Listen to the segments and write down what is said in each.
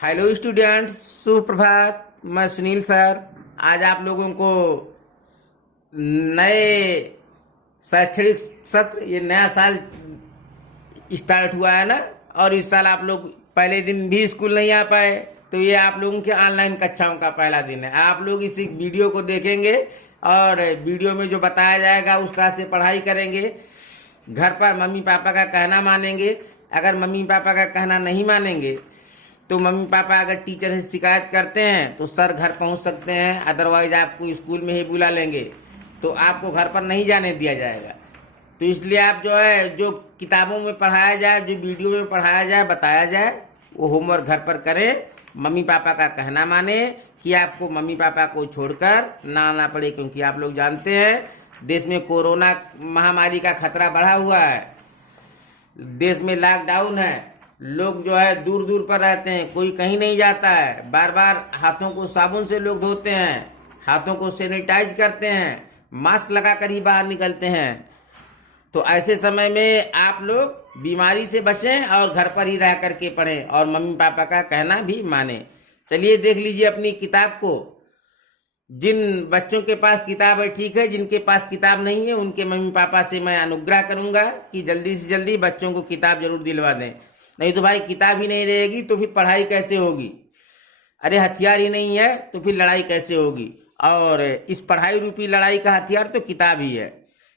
Hello students, सुप्रभात। मैं Sunil sir आज आप लोगों को नए शैक्षणिक सत्र, ये नया साल स्टार्ट हुआ है ना, और इस साल आप लोग पहले दिन भी स्कूल नहीं आ पाए, तो ये आप लोगों के ऑनलाइन कक्षाओं का पहला दिन है। आप लोग इस वीडियो को देखेंगे और वीडियो में जो बताया जाएगा उस तरह से पढ़ाई करेंगे। घर पर मम्मी पापा का कहना मानेंगे। अगर मम्मी पापा का कहना नहीं मानेंगे तो मम्मी पापा अगर टीचर से शिकायत करते हैं तो सर घर पहुंच सकते हैं, अदरवाइज आपको स्कूल में ही बुला लेंगे, तो आपको घर पर नहीं जाने दिया जाएगा। तो इसलिए आप जो किताबों में पढ़ाया जाए, जो वीडियो में पढ़ाया जाए, बताया जाए, वो होमवर्क घर पर करें। मम्मी पापा का कहना माने कि आपको मम्मी पापा को छोड़कर ना आना पड़े, क्योंकि आप लोग जानते हैं देश में कोरोना महामारी का खतरा बढ़ा हुआ है। देश में लॉकडाउन है, लोग दूर दूर पर रहते हैं, कोई कहीं नहीं जाता है। बार बार हाथों को साबुन से लोग धोते हैं, हाथों को सैनिटाइज करते हैं, मास्क लगाकर ही बाहर निकलते हैं। तो ऐसे समय में आप लोग बीमारी से बचें और घर पर ही रह करके पढ़ें और मम्मी पापा का कहना भी माने। चलिए देख लीजिए अपनी किताब को। जिन बच्चों के पास किताब है ठीक है, जिनके पास किताब नहीं है उनके मम्मी पापा से मैं अनुग्रह करूंगा कि जल्दी से जल्दी बच्चों को किताब जरूर दिलवा दें। नहीं तो भाई किताब ही नहीं रहेगी तो फिर पढ़ाई कैसे होगी। अरे हथियार ही नहीं है तो फिर लड़ाई कैसे होगी। और इस पढ़ाई रूपी लड़ाई का हथियार तो किताब ही है।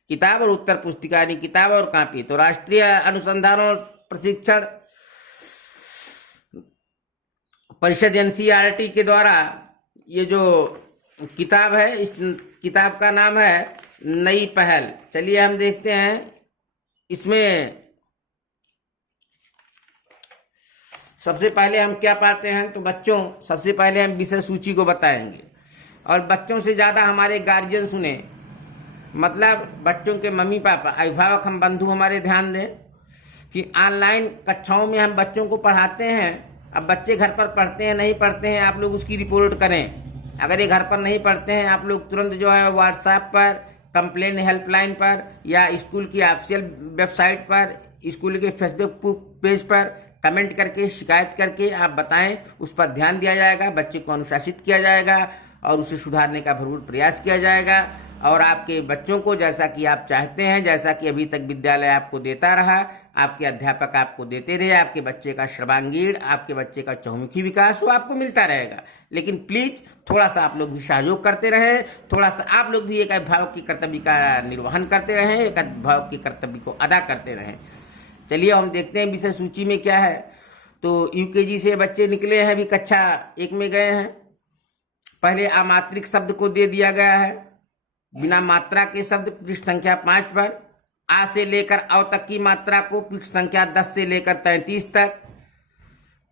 किताब और उत्तर पुस्तिका यानी किताब और कॉपी। तो राष्ट्रीय अनुसंधान और प्रशिक्षण परिषद एनसीईआरटी के द्वारा ये जो किताब है, इस किताब का नाम है नई पहल। चलिए हम देखते हैं इसमें सबसे पहले हम क्या पाते हैं। तो बच्चों, सबसे पहले हम विषय सूची को बताएंगे और बच्चों से ज़्यादा हमारे गार्जियन सुने, मतलब बच्चों के मम्मी पापा, अभिभावक, हम बंधु हमारे ध्यान दें कि ऑनलाइन कक्षाओं में हम बच्चों को पढ़ाते हैं। अब बच्चे घर पर पढ़ते हैं नहीं पढ़ते हैं, आप लोग उसकी रिपोर्ट करें। अगर ये घर पर नहीं पढ़ते हैं, आप लोग तुरंत व्हाट्सएप पर, कंप्लेन हेल्पलाइन पर या स्कूल की ऑफिशियल वेबसाइट पर, स्कूल के फेसबुक पेज पर कमेंट करके, शिकायत करके आप बताएं। उस पर ध्यान दिया जाएगा, बच्चे को अनुशासित किया जाएगा और उसे सुधारने का भरपूर प्रयास किया जाएगा। और आपके बच्चों को जैसा कि आप चाहते हैं, जैसा कि अभी तक विद्यालय आपको देता रहा, आपके अध्यापक आपको देते रहे, आपके बच्चे का सर्वांगीण, आपके बच्चे का चहुमुखी विकास वो आपको मिलता रहेगा। लेकिन प्लीज थोड़ा सा आप लोग भी सहयोग करते रहें, थोड़ा सा आप लोग भी एक अभिभावक की कर्तव्य का निर्वहन करते रहें, एक अभिभावक के कर्तव्य को अदा करते रहें। चलिए हम देखते हैं विषय सूची में क्या है। तो यूकेजी से बच्चे निकले हैं, अभी कक्षा 1 में गए हैं। पहले अमात्रिक शब्द को दे दिया गया है, बिना मात्रा के शब्द पृष्ठ संख्या 5 पर। आ से लेकर अ तक की मात्रा को पृष्ठ संख्या 10 से लेकर 33 तक।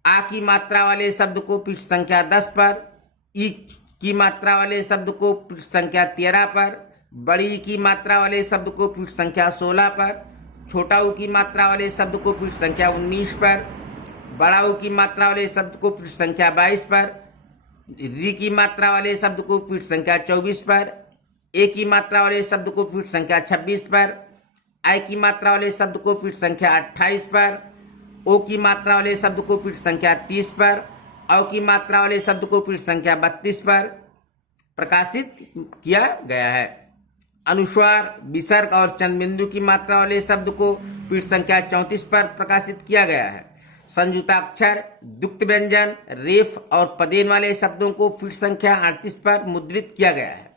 आ की मात्रा वाले शब्द को पृष्ठ संख्या 10 पर। ई की मात्रा वाले शब्द को पृष्ठ संख्या 13 पर। बड़ी ई की मात्रा वाले शब्द को पृष्ठ संख्या 16 पर। छोटा ऊ की मात्रा वाले शब्द को पृष्ठ संख्या 19 पर। बड़ा ऊ की मात्रा वाले शब्द को पृष्ठ संख्या 22 पर। री की मात्रा वाले शब्द को पृष्ठ संख्या 24 पर। ए की मात्रा वाले शब्द को पृष्ठ संख्या 26 पर। आई की मात्रा वाले शब्द को पृष्ठ संख्या 28 पर। ओ की मात्रा वाले शब्द को पृष्ठ संख्या 30 पर। औ की मात्रा वाले शब्द को पृष्ठ संख्या 32 पर प्रकाशित किया गया है। अनुस्वार, विसर्ग और चंद्रबिंदु की मात्रा वाले शब्द को पृष्ठ संख्या 34 पर प्रकाशित किया गया है। संयुक्ताक्षर, दुक्त व्यंजन, रेफ और पदेन वाले शब्दों को पृष्ठ संख्या 38 पर मुद्रित किया गया है।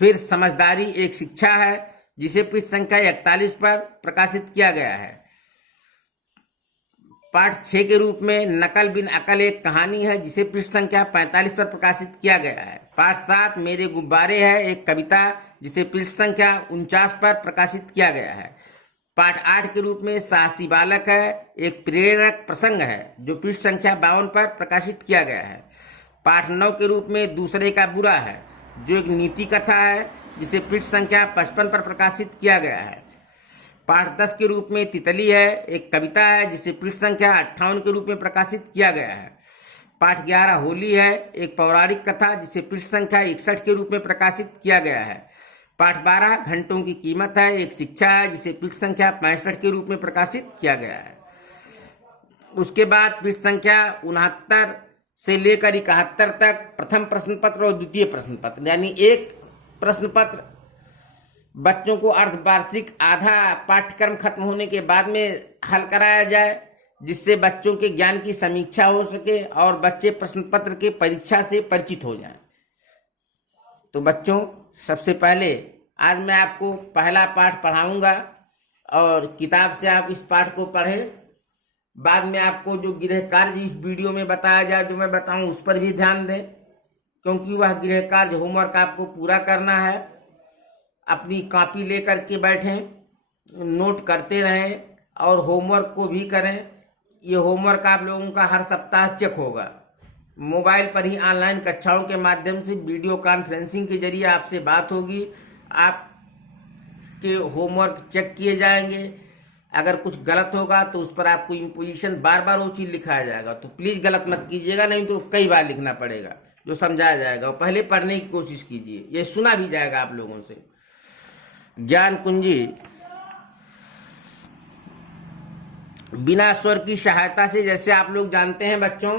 फिर समझदारी एक शिक्षा है, जिसे पृष्ठ संख्या 41 पर प्रकाशित किया गया है। पाठ 6 के रूप में नकल बिन अकल एक कहानी है, जिसे पृष्ठ संख्या 45 पर प्रकाशित किया गया है। पाठ 7 मेरे गुब्बारे है एक कविता, जिसे पृष्ठ संख्या 49 पर प्रकाशित किया गया है। पाठ 8 के रूप में साहसी बालक है एक प्रेरक प्रसंग है, जो पृष्ठ संख्या 52 पर प्रकाशित किया गया है। पाठ 9 के रूप में दूसरे का बुरा है, जो एक नीति कथा है, जिसे पृष्ठ संख्या 55 पर प्रकाशित किया गया है। पाठ 10 के रूप में तितली है एक कविता है, जिसे पृष्ठ संख्या 58 के रूप में प्रकाशित किया गया है। पाठ 11 होली है एक पौराणिक कथा, जिसे पृष्ठ संख्या 61 के रूप में प्रकाशित किया गया है। पाठ 12 घंटों की कीमत है एक शिक्षा है, जिसे पृष्ठ संख्या 65 के रूप में प्रकाशित किया गया है। उसके बाद पृष्ठ संख्या 69 से लेकर 71 तक प्रथम प्रश्न पत्र और द्वितीय प्रश्न पत्र, यानी एक प्रश्न पत्र बच्चों को अर्धवार्षिक आधा पाठ्यक्रम खत्म होने के बाद में हल कराया जाए, जिससे बच्चों के ज्ञान की समीक्षा हो सके और बच्चे प्रश्न पत्र के परीक्षा से परिचित हो जाएं। तो बच्चों, सबसे पहले आज मैं आपको पहला पाठ पढ़ाऊंगा और किताब से आप इस पाठ को पढ़ें। बाद में आपको जो गृह कार्य इस वीडियो में बताया जाए, जो मैं बताऊं, उस पर भी ध्यान दें, क्योंकि वह गृह कार्य होमवर्क आपको पूरा करना है। अपनी कॉपी लेकर के बैठें, नोट करते रहें और होमवर्क को भी करें। ये होमवर्क आप लोगों का हर सप्ताह चेक होगा। मोबाइल पर ही ऑनलाइन कक्षाओं के माध्यम से वीडियो कॉन्फ्रेंसिंग के जरिए आपसे बात होगी, आपके होमवर्क चेक किए जाएंगे। अगर कुछ गलत होगा तो उस पर आपको इम्पोजिशन बार बार वो चीज़ लिखाया जाएगा, तो प्लीज़ गलत मत कीजिएगा, नहीं तो कई बार लिखना पड़ेगा जो समझाया जाएगा। और पहले पढ़ने की कोशिश कीजिए, ये सुना भी जाएगा आप लोगों से। ज्ञान कुंजी बिना स्वर की सहायता से, जैसे आप लोग जानते हैं बच्चों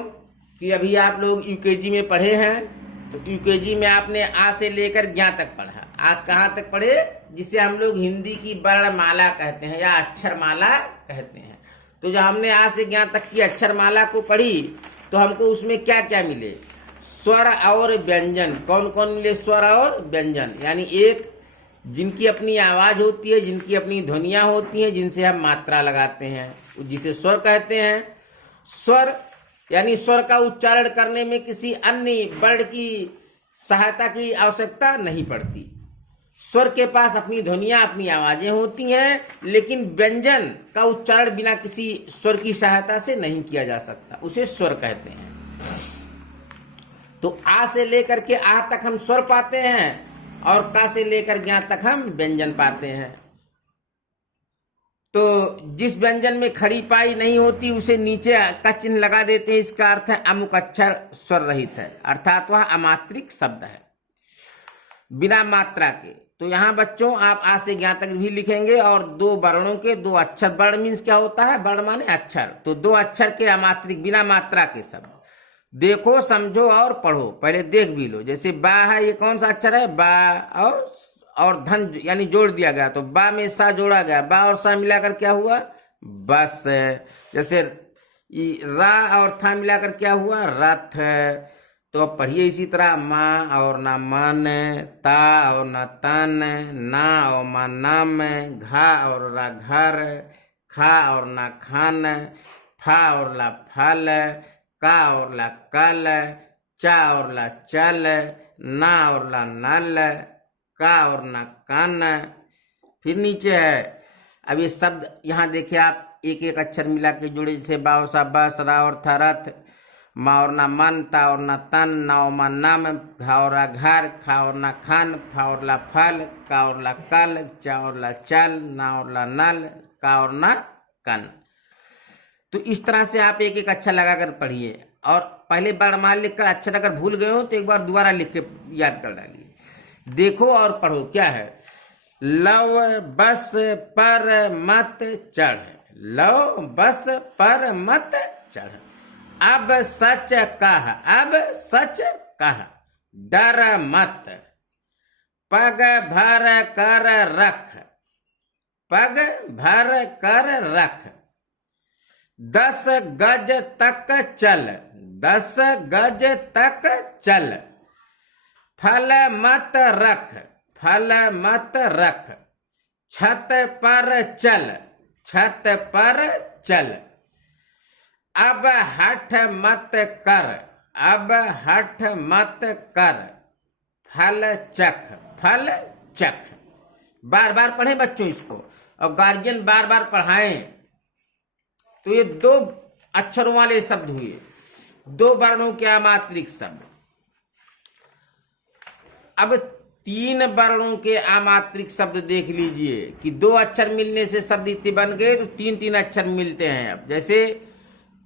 कि अभी आप लोग यूकेजी में पढ़े हैं, तो यूकेजी में आपने आ से लेकर ज्ञा तक पढ़ा। आ कहाँ तक पढ़े? जिसे हम लोग हिंदी की वर्णमाला कहते हैं या अक्षरमाला कहते हैं। तो जब हमने आ से ज्ञा तक की अक्षरमाला को पढ़ी तो हमको उसमें क्या क्या मिले? स्वर और व्यंजन। कौन कौन मिले? स्वर और व्यंजन, यानी एक जिनकी अपनी आवाज होती है, जिनकी अपनी ध्वनियाँ होती हैं, जिनसे हम मात्रा लगाते हैं, जिसे स्वर कहते हैं। स्वर यानी स्वर का उच्चारण करने में किसी अन्य वर्ण की सहायता की आवश्यकता नहीं पड़ती। स्वर के पास अपनी ध्वनियाँ, अपनी आवाजें होती हैं, लेकिन व्यंजन का उच्चारण बिना किसी स्वर की सहायता से नहीं किया जा सकता, उसे स्वर कहते हैं। तो आ से लेकर के आ तक हम स्वर पाते हैं और का से लेकर ज्ञा तक हम व्यंजन पाते हैं। तो जिस व्यंजन में खड़ी पाई नहीं होती उसे नीचे का चिन्ह लगा देते हैं। इसका अर्थ है अमुक अक्षर स्वर रहित है, अर्थात वह अमात्रिक शब्द है बिना मात्रा के। तो यहाँ बच्चों आप आ से ज्ञा तक भी लिखेंगे और दो वर्णों के, दो अक्षर। वर्ण मीन्स क्या होता है? वर्ण माने अक्षर। तो दो अक्षर के अमात्रिक बिना मात्रा के शब्द। देखो, समझो और पढ़ो। पहले देख भी लो। जैसे बा है, ये कौन सा अक्षर है? बा और धन यानी जोड़ दिया गया, तो बा में सा जोड़ा गया, बा और सा मिलाकर क्या हुआ? बस। जैसे रा और था मिलाकर क्या हुआ? रथ। तो अब पढ़िए इसी तरह, माँ और ना मन, ता और ना तन, ना और माँ नाम, घा और रा घर, खा और ना खान, फा और ला फल, का और ला कल, चा और ला चल, ना और ला नल, का और ना कान। फिर नीचे है, अब ये शब्द यहाँ देखिए आप, एक एक अक्षर मिला के जुड़े, जैसे बा और सा बस, रा और था रथ, मा और ना मन, ता और ना तन, ना और मा नाम, घा और ला घर, खा और ना खान, फा और ला फल, का और ला कल, चा और ला चल, ना और ला नल, का और ना कन। तो इस तरह से आप एक एक अक्षर लगाकर पढ़िए। और पहले वर्णमाला लिखकर अक्षर अगर भूल गए हो तो एक बार दोबारा लिख के याद कर डालिए। देखो और पढ़ो। क्या है? लव बस पर मत चढ़, लव बस पर मत चढ़, अब सच कह, अब सच कह, डर मत, पग भर कर रख, पग भर कर रख, 10 गज तक चल, 10 गज तक चल, फल मत रख, फल मत रख, छत पर चल, छत पर चल, अब हठ मत कर, अब हठ मत कर, फल चख, फल चख। बार बार पढ़ें बच्चों इसको, और गार्जियन बार बार पढ़ाएं। तो ये दो अक्षरों वाले शब्द हुए, दो वर्णों के अमात्रिक शब्द। अब 3 वर्णों के अमात्रिक शब्द देख लीजिए कि 2 अक्षर मिलने से शब्द इतने बन गए, तो 3-3 अक्षर मिलते हैं। अब जैसे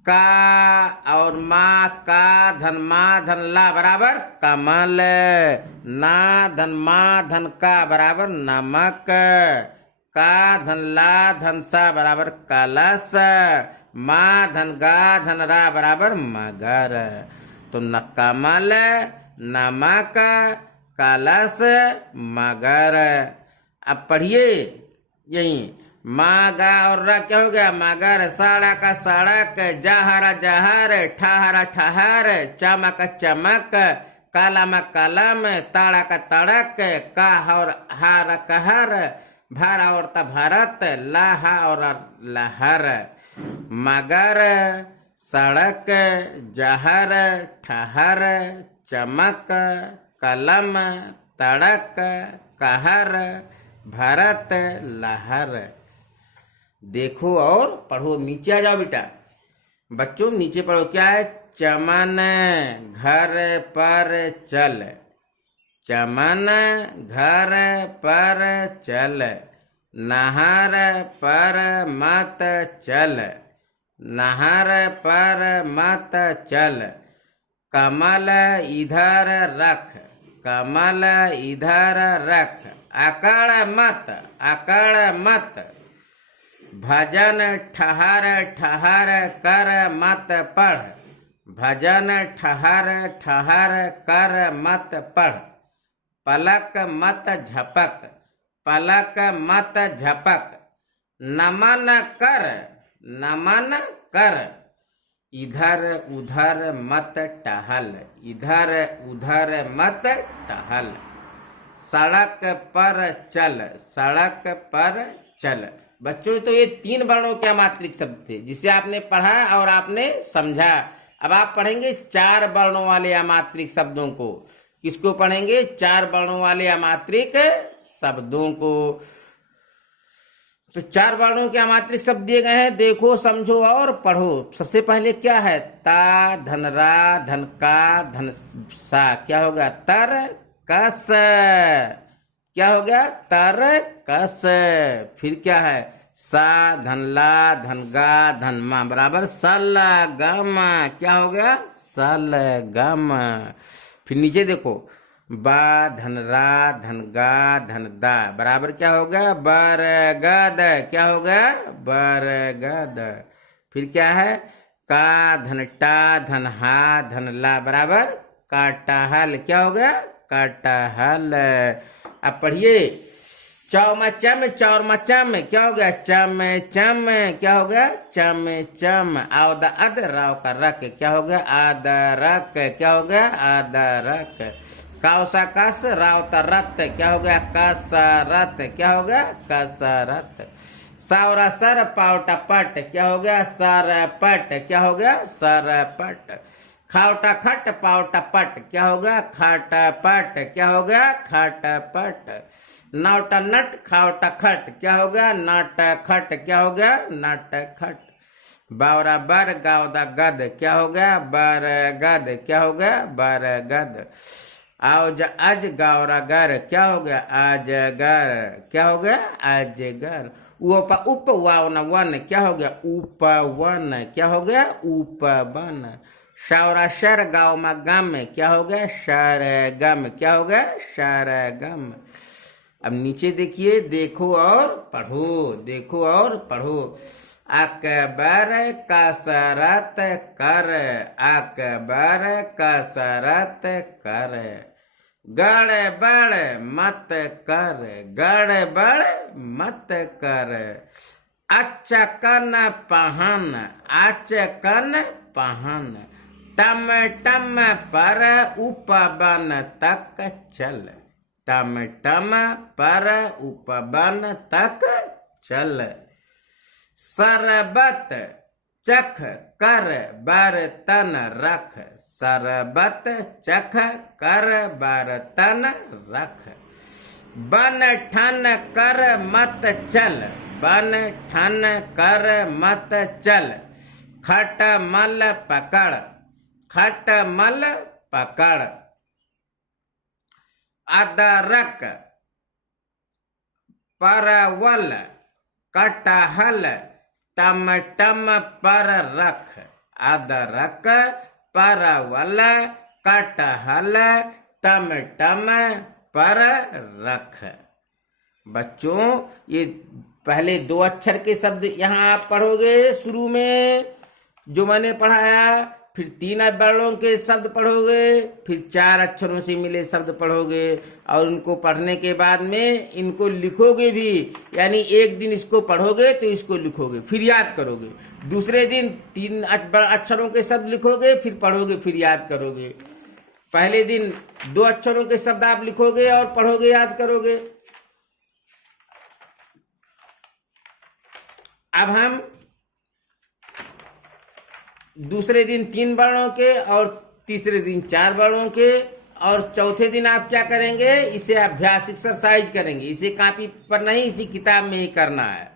का और माँ, का धन माँ धन ला बराबर कमल, ना धन माँ धन का बराबर नमक, का धन ला धन सा बराबर कलश, मा धन गा धन रा बराबर मगर। तो नकमल नमक कलश मगर। अब पढ़िए यही माँ गा और रा क्या हो गया मगर। साड़ा का सड़क, जहरा जहर, ठहरा ठहर, चमक चमक, कलम कलम, ताड़ा का तड़क, का और हार कहर, भरा और भारत, लाहा और लहर। मगर सड़क जहर ठहर चमक कलम तड़क कहर भरत लहर। देखो और पढ़ो। नीचे आ जाओ बेटा, बच्चों नीचे पढ़ो। क्या है? चमन घर पर चल, चमन घर पर चल, नहर पर मत चल, नहर पर मत चल, कमल इधर रख, कमल इधर रख, अकड़ मत, अकड़ मत, भजन ठहर ठहर कर मत पढ़, भजन ठहर ठहर कर मत पढ़, पलक मत झपक, पलक मत झपक, नमन कर, नमन कर, इधर उधर मत टहल, इधर उधर मत टहल, सड़क पर चल, सड़क पर चल। बच्चों तो ये 3 वर्णों के अमात्रिक शब्द थे जिसे आपने पढ़ा और आपने समझा। अब आप पढ़ेंगे 4 वर्णों वाले अमात्रिक शब्दों को। किसको पढ़ेंगे? 4 वर्णों वाले अमात्रिक शब्दों को। तो 4 वर्णों के अमात्रिक शब्द दिए गए हैं, देखो समझो और पढ़ो। सबसे पहले क्या है? ता धन रा धन का धन सा। क्या होगा? तर कस। क्या हो गया? तर कस। फिर क्या है? सा धन ला धन गा धन मा बराबर सलगम। क्या हो गया? सलगम। फिर नीचे देखो, बा धन रा धन गा धन दा बराबर क्या हो गया? बरगद। क्या हो गया? बरगद। फिर क्या है? का धन टा धन हा धन ला बराबर कटहल। क्या हो गया? कटहल। अब पढ़िए, चौमचम चौरमचम। क्या हो गया? चम चम। क्या हो गया? चम चम। आद अद राव का रक। क्या हो गया? आदरक। क्या हो गया? आदरक। काउसा कस राव रत। क्या हो गया? कसरत। क्या हो गया? कसरत। सावरा सर पावटा पट। क्या हो गया? सरपट। क्या हो गया? सरपट। खावटा खट पावटा पट। क्या हो गया? खटपट। क्या हो गया? खटपट। नौटा नट खावटा खट। क्या हो गया? नट खट। क्या हो गया? नट खट। बावरा बर गावदा गद। क्या हो गया? बरगद। क्या हो गया? बरगद। औज अज गावरा गर। क्या हो गया? अजगर। क्या हो गया? अजगर। उपा उप वावन वन। क्या हो गया? उपवन। क्या हो गया? उपवन। शावरा शर गाँव में गम। क्या हो गया? शरगम। क्या हो गया? शरगम। अब नीचे देखिए, देखो और पढ़ो, देखो और पढ़ो। अकबर कसरत कर, अकबर कसरत कर, गड़बड़ मत कर, गड़बड़ मत कर, अचकन पहन, अचकन पहन, टम टम पर उपवन तक चल, टम टम पर उपवन तक चल, शरबत चख कर बर्तन रख, शरबत चख कर बर्तन रख, बन ठन कर मत चल, बन ठन कर मत चल, खटमल पकड़, खटमल पकड़, अदरक परवल कटहल टमटम पर रख, अदरक परवल कटहल टमटम पर रख। बच्चों ये पहले 2 अक्षर के शब्द यहाँ आप पढ़ोगे शुरू में जो मैंने पढ़ाया, फिर 3 वर्णों के शब्द पढ़ोगे, फिर 4 अक्षरों से मिले शब्द पढ़ोगे, और उनको पढ़ने के बाद में इनको लिखोगे भी। यानी एक दिन इसको पढ़ोगे तो इसको लिखोगे, फिर याद करोगे। दूसरे दिन 3 अक्षरों के शब्द लिखोगे, फिर पढ़ोगे, फिर याद करोगे। पहले दिन 2 अक्षरों के शब्द आप लिखोगे और पढ़ोगे, याद करोगे। अब हम दूसरे दिन 3 वर्णों के और तीसरे दिन 4 वर्णों के, और चौथे दिन आप क्या करेंगे, इसे अभ्यास एक्सरसाइज करेंगे। इसे कॉपी पर नहीं, इसी किताब में ही करना है।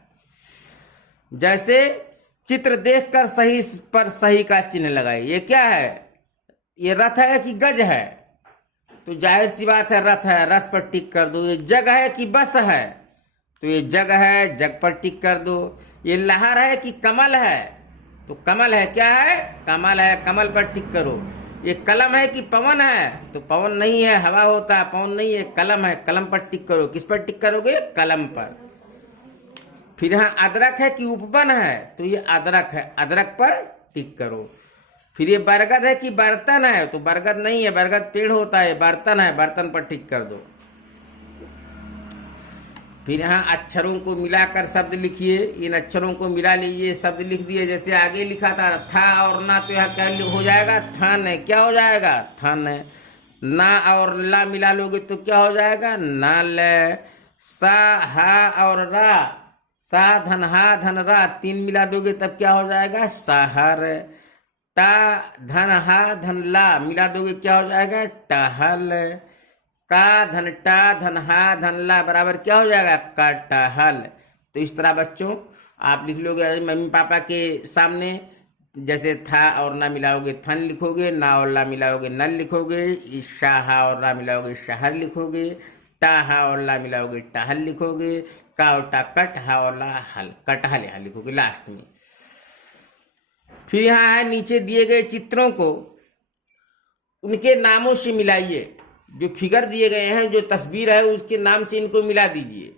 जैसे चित्र देखकर सही पर सही का चिन्ह लगाइए। ये क्या है, ये रथ है कि गज है? तो जाहिर सी बात है रथ है, रथ पर टिक कर दो। ये जग है कि बस है? तो ये जग है, जग पर टिक कर दो। ये लहर है कि कमल है? तो कमल है, क्या है, कमल है, कमल पर टिक करो। ये कलम है कि पवन है? तो पवन नहीं है, हवा होता है, पवन नहीं है, कलम है, कलम पर टिक करो। किस पर टिक करोगे, कलम पर। फिर यहाँ अदरक है कि उपवन है? तो ये अदरक है, अदरक पर टिक करो। फिर ये बरगद है कि बर्तन है? तो बरगद नहीं है, बरगद पेड़ होता है, बर्तन है, बर्तन पर टिक कर दो। फिर यहाँ अक्षरों को मिलाकर शब्द लिखिए। इन अक्षरों को मिला लीजिए, शब्द लिख दिए। जैसे आगे लिखा था और ना, तो यहाँ क्या हो जाएगा, थन है। क्या हो जाएगा, थन है। ना और ला मिला लोगे तो क्या हो जाएगा, नल। सा हा और रा, सा धन हा धन रा, 3 मिला दोगे तब क्या हो जाएगा, सहर। ता धन हा धन ला मिला दोगे क्या हो जाएगा, टहल। का धन टा धन हा धन ला बराबर क्या हो जाएगा, कटहल। तो इस तरह बच्चों आप लिख लोगे मम्मी पापा के सामने। जैसे था और ना मिलाओगे थन लिखोगे, ना और ला मिलाओगे नल लिखोगे, शाह और रा मिलाओगे शहर लिखोगे, टा हा और ला मिलाओगे टहल लिखोगे, का और टा कट हा और ला हल, कटहल यहाँ लिखोगे लास्ट में। फिर यहाँ है नीचे दिए गए चित्रों को उनके नामों से मिलाइए। जो फिगर दिए गए हैं, जो तस्वीर है, उसके नाम से इनको मिला दीजिए।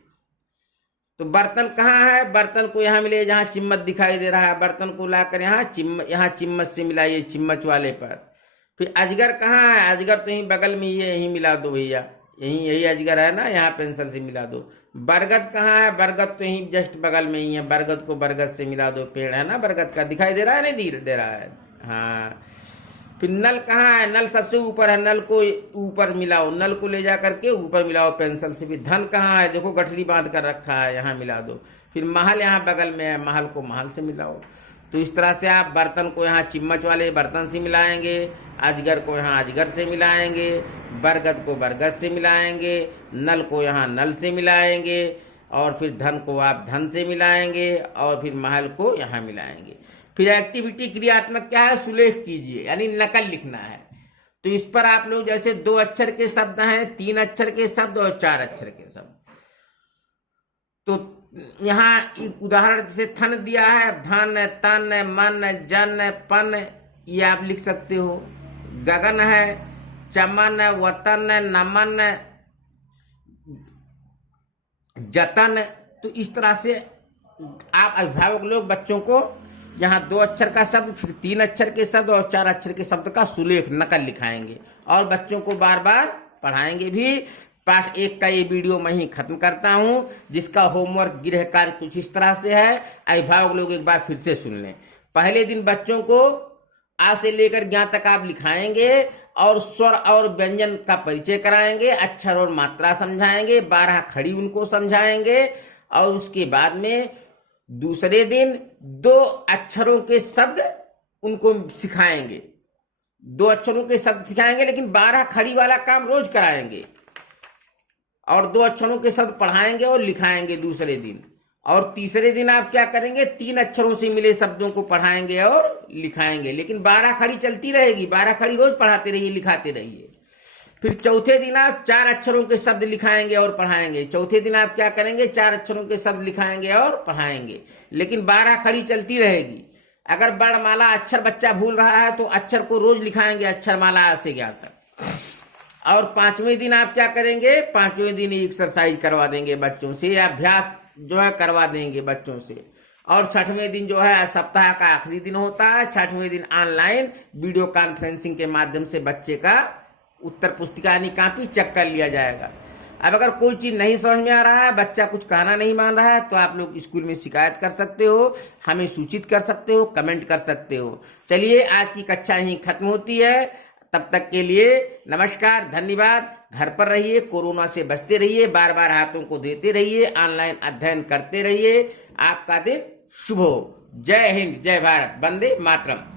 तो बर्तन कहाँ है, बर्तन को यहाँ मिले जहाँ चिम्मच दिखाई दे रहा है, बर्तन को लाकर यहाँ चिम्मच से मिलाइए, चिम्मच वाले पर। फिर अजगर कहाँ है, अजगर तो यहीं बगल में ही है, यहीं मिला दो भैया, यही अजगर है ना, यहाँ पेंसिल से मिला दो। बरगद कहाँ है, बरगद तो यहीं जस्ट बगल में ही है, बरगद को बरगद से मिला दो। पेड़ है ना बरगद का, दिखाई दे रहा है, नहीं दे रहा है, हाँ। फिर नल कहाँ है, नल सबसे ऊपर है, नल को ऊपर मिलाओ, नल को ले जा करके ऊपर मिलाओ पेंसिल से भी। धन कहाँ है, देखो गठरी बांध कर रखा है, यहाँ मिला दो। फिर महल यहाँ बगल में है, महल को महल से मिलाओ। तो इस तरह से आप बर्तन को यहाँ चिम्मच वाले बर्तन से मिलाएंगे, अजगर को यहाँ अजगर से मिलाएंगे, बरगद को बरगद से मिलाएंगे, नल को यहाँ नल से मिलाएंगे, और फिर धन को आप धन से मिलाएंगे, और फिर महल को यहाँ मिलाएंगे। फिर एक्टिविटी क्रियात्मक क्या है, सुलेख कीजिए, यानी नकल लिखना है। तो इस पर आप लोग जैसे 2 अक्षर के शब्द हैं, 3 अक्षर के शब्द और 4 अक्षर के शब्द। तो यहाँ एक उदाहरण जैसे थन दिया है, धन, तन, मन, जन, पन, ये आप लिख सकते हो। गगन है, चमन, वतन, नमन, जतन। तो इस तरह से आप अभिभावक लोग बच्चों को यहाँ 2 अक्षर का शब्द, फिर 3 अक्षर के शब्द और 4 अक्षर के शब्द का सुलेख नकल लिखाएंगे, और बच्चों को बार बार पढ़ाएंगे भी। पाठ 1 का ये वीडियो मैं ही खत्म करता हूँ, जिसका होमवर्क गृह कार्य कुछ इस तरह से है। अभिभावक लोग एक बार फिर से सुन लें। पहले दिन बच्चों को आ से लेकर ज्ञ तक आप लिखाएंगे, और स्वर और व्यंजन का परिचय कराएंगे, अक्षर और मात्रा समझाएंगे, 12 खड़ी उनको समझाएंगे, और उसके बाद में दूसरे दिन 2 अक्षरों के शब्द उनको सिखाएंगे। 2 अक्षरों के शब्द सिखाएंगे, लेकिन 12 खड़ी वाला काम रोज कराएंगे, और 2 अक्षरों के शब्द पढ़ाएंगे और लिखाएंगे दूसरे दिन। और तीसरे दिन आप क्या करेंगे, 3 अक्षरों से मिले शब्दों को पढ़ाएंगे और लिखाएंगे, लेकिन 12 खड़ी चलती रहेगी, 12 खड़ी रोज पढ़ाते रहिए, लिखाते रहिए। फिर चौथे दिन आप 4 अक्षरों के शब्द लिखाएंगे और पढ़ाएंगे। चौथे दिन आप क्या करेंगे, 4 अक्षरों के शब्द लिखाएंगे और पढ़ाएंगे, लेकिन 12 खड़ी चलती रहेगी। अगर वर्णमाला अक्षर बच्चा भूल रहा है तो अक्षर को रोज लिखाएंगे, अक्षरमाला से 11 तक। और 5वें दिन आप क्या करेंगे, 5वें दिन एक्सरसाइज करवा देंगे बच्चों से, अभ्यास जो है करवा देंगे बच्चों से। और 6वें दिन जो है सप्ताह का आखिरी दिन होता है, 6वें दिन ऑनलाइन वीडियो कॉन्फ्रेंसिंग के माध्यम से बच्चे का उत्तर पुस्तिका यानी कॉपी चेक कर लिया जाएगा। अब अगर कोई चीज़ नहीं समझ में आ रहा है, बच्चा कुछ कहना नहीं मान रहा है, तो आप लोग स्कूल में शिकायत कर सकते हो, हमें सूचित कर सकते हो, कमेंट कर सकते हो। चलिए आज की कक्षा यहीं खत्म होती है, तब तक के लिए नमस्कार, धन्यवाद। घर पर रहिए, कोरोना से बचते रहिए, बार बार हाथों को धोते रहिए, ऑनलाइन अध्ययन करते रहिए। आपका दिन शुभ हो। जय हिंद, जय भारत, वंदे मातरम।